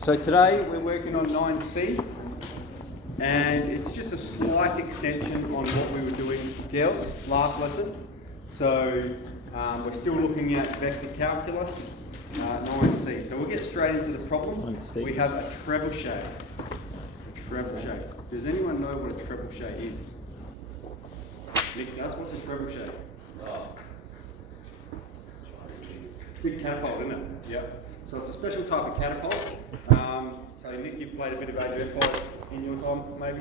So today we're working on 9C, and it's just a slight extension on what we were doing, girls, last lesson. So we're still looking at vector calculus, 9C. So we'll get straight into the problem. 9C. We have a trebuchet. Does anyone know what a trebuchet is? Nick does? What's a trebuchet? Big catapult, isn't it? Yep. So it's a special type of catapult. So Nick, you've played a bit of Age of Empires in your time, maybe?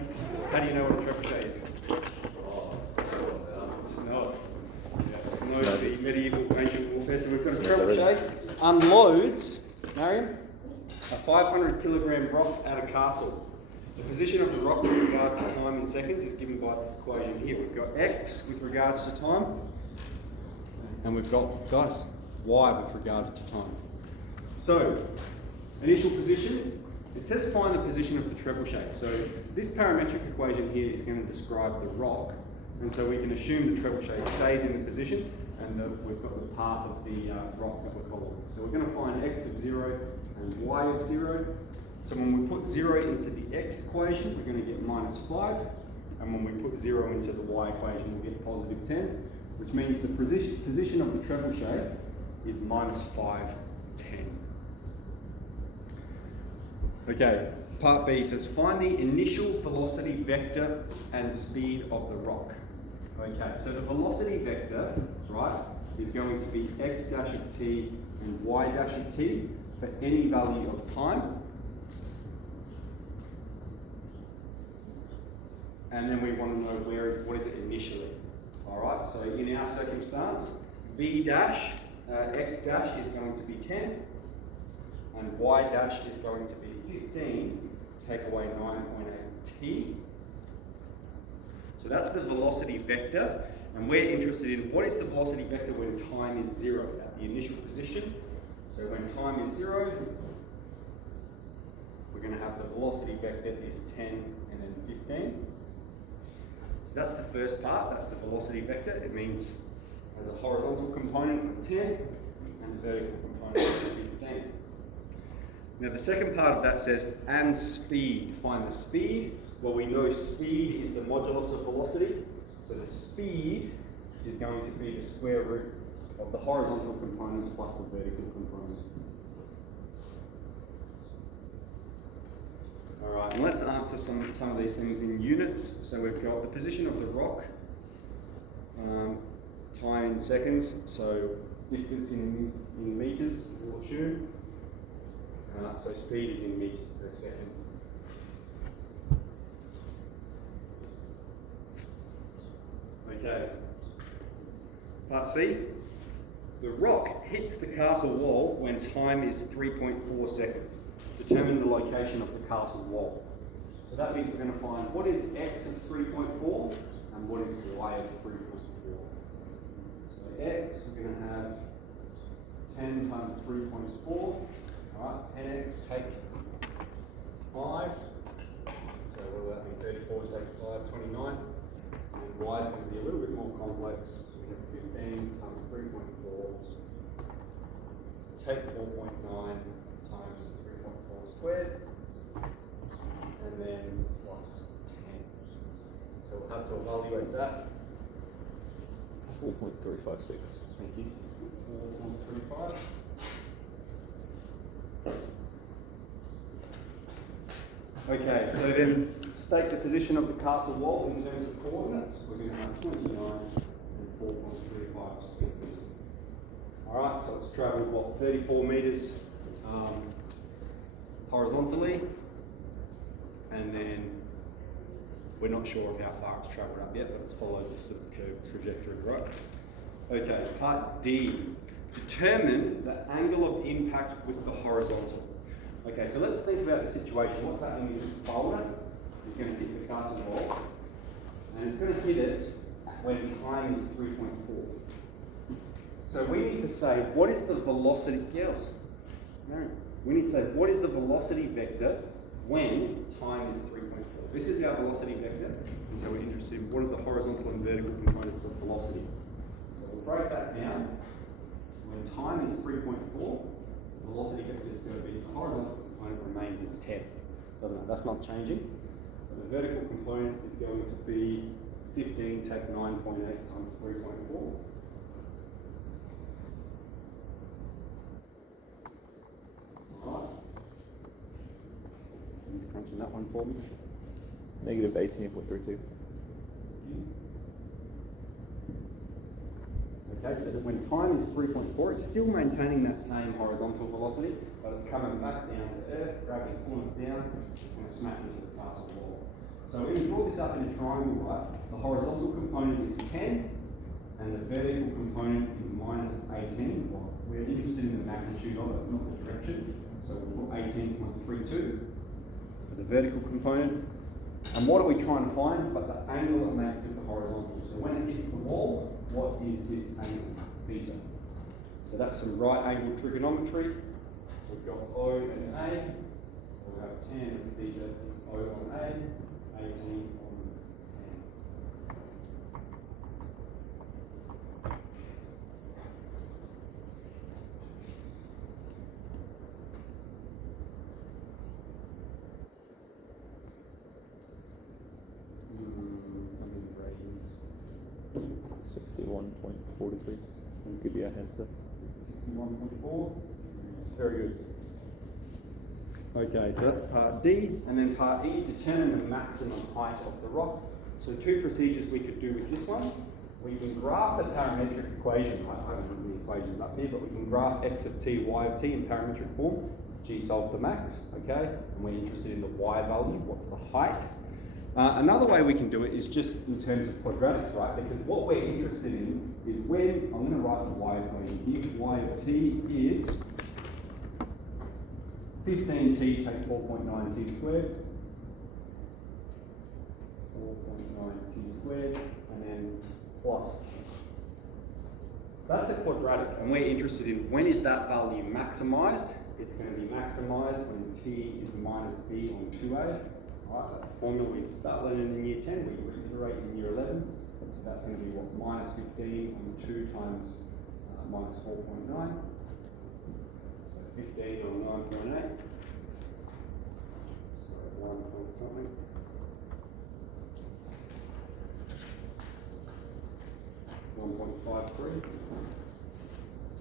How do you know what a trebuchet is? Just know it. Yeah. Knows the medieval ancient warfare. So we've got a trebuchet. Unloads, Mariam, a 500 kilogram rock at a castle. The position of the rock with regards to time in seconds is given by this equation here. We've got x with regards to time, and we've got, guys, y with regards to time. So, initial position, it says find the position of the trebuchet. So this parametric equation here is going to describe the rock, and so we can assume the trebuchet stays in the position, and we've got the path of the rock that we're following. So we're going to find x of 0 and y of 0. So when we put 0 into the x equation, we're going to get minus 5, and when we put 0 into the y equation, we'll get positive 10, which means the position of the trebuchet is minus 5, 10. Okay, part B says find the initial velocity vector and speed of the rock. Okay, so the velocity vector, right, is going to be x dash of t and y dash of t for any value of time. And then we want to know what is it initially. All right, so in our circumstance, v dash, x dash is going to be 10, and y dash is going to be 15, take away 9.8 t. So that's the velocity vector, and we're interested in what is the velocity vector when time is 0, at the initial position. So when time is 0, we're going to have the velocity vector is 10 and then 15. So that's the first part, that's the velocity vector. It means there's a horizontal component of 10 and a vertical component of 15. Now the second part of that says, and speed. Find the speed. Well, we know speed is the modulus of velocity. So the speed is going to be the square root of the horizontal component plus the vertical component. All right, and let's answer some of these things in units. So we've got the position of the rock, time in seconds, so distance in meters, we'll assume. So speed is in meters per second. Okay. Part C. The rock hits the castle wall when time is 3.4 seconds. Determine the location of the castle wall. So that means we're going to find what is x of 3.4 and what is y of 3.4. So x, we're going to have 10 times 3.4. Alright, 10x take 5. So what will that be? 34 take 5, 29. And y is going to be a little bit more complex. We have 15 times 3.4. Take 4.9 times 3.4 squared. And then plus 10. So we'll have to evaluate that. 4.356. Thank you. 4.35. Okay, so then state the position of the castle wall in terms of coordinates. We're going to have 29 and 4.356. Alright, so it's travelled, what, 34 metres horizontally, and then we're not sure of how far it's travelled up yet, but it's followed this sort of curved trajectory, right? Okay, part D. Determine the angle of impact with the horizontal. Okay, so let's think about the situation. What's happening is this boulder is going to hit the castle wall, and it's going to hit it when time is 3.4. So we need to say, what is the velocity, girls? No. We need to say, what is the velocity vector when time is 3.4? This is our velocity vector, and so we're interested in what are the horizontal and vertical components of velocity. So we'll break that down. When time is 3.4, velocity vector is going to be the horizontal component remains remains is 10, doesn't it? That's not changing. But the vertical component is going to be 15 take 9.8 times 3.4. Alright. He's crunching that one for me. Negative 18.32. Okay, so that when time is 3.4, it's still maintaining that same horizontal velocity, but it's coming back down to Earth, gravity's pulling it down, it's going to smack into the castle wall. So when you draw this up in a triangle, right, the horizontal component is 10, and the vertical component is minus 18. Well, we're interested in the magnitude of it, not the direction. So we'll put 18.32 for the vertical component. And what are we trying to find? But the angle it makes with the horizontal. So when it hits the wall, what is this angle? Theta. So that's some right angle trigonometry. We've got O and A. So we have 10 and theta is O on A, 18 on 61.43. I'll give you a answer. 61.4. Very good. Okay, so that's part D, and then part E, determine the maximum height of the rock. So two procedures we could do with this one. We can graph the parametric equation. I haven't written the equations up here, but we can graph x of t, y of t in parametric form. G solve the max, okay? And we're interested in the y value, what's the height? Another way we can do it is just in terms of quadratics, right? Because what we're interested in is when, I'm going to write the y equation here, y of t is 15t take 4.9t squared, 4.9t squared, and then plus. That's a quadratic, and we're interested in when is that value maximized. It's going to be maximized when t is minus b on 2a. Right, that's a formula we start learning in year 10, we reiterate in year 11. So that's going to be what, minus 15 on 2 times minus 4.9. So 15 on 9.8. So 1 point something. .53.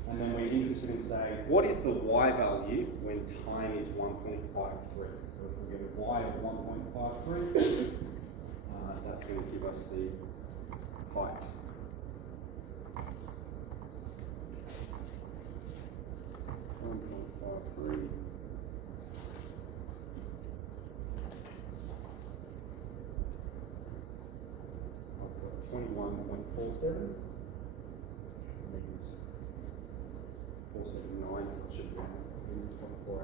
And then we're interested in saying, what is the y value when time is 1.53? So if we get a y of 1.53, that's going to give us the height. .53. I've got 21.47. 479, so it should be 24.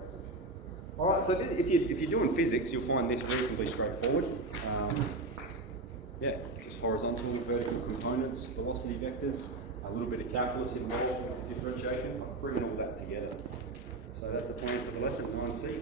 All right, so if you're doing physics, you'll find this reasonably straightforward. Yeah, just horizontal, vertical components, velocity vectors, a little bit of calculus involved, differentiation, bringing all that together. So that's the plan for the lesson, 9C.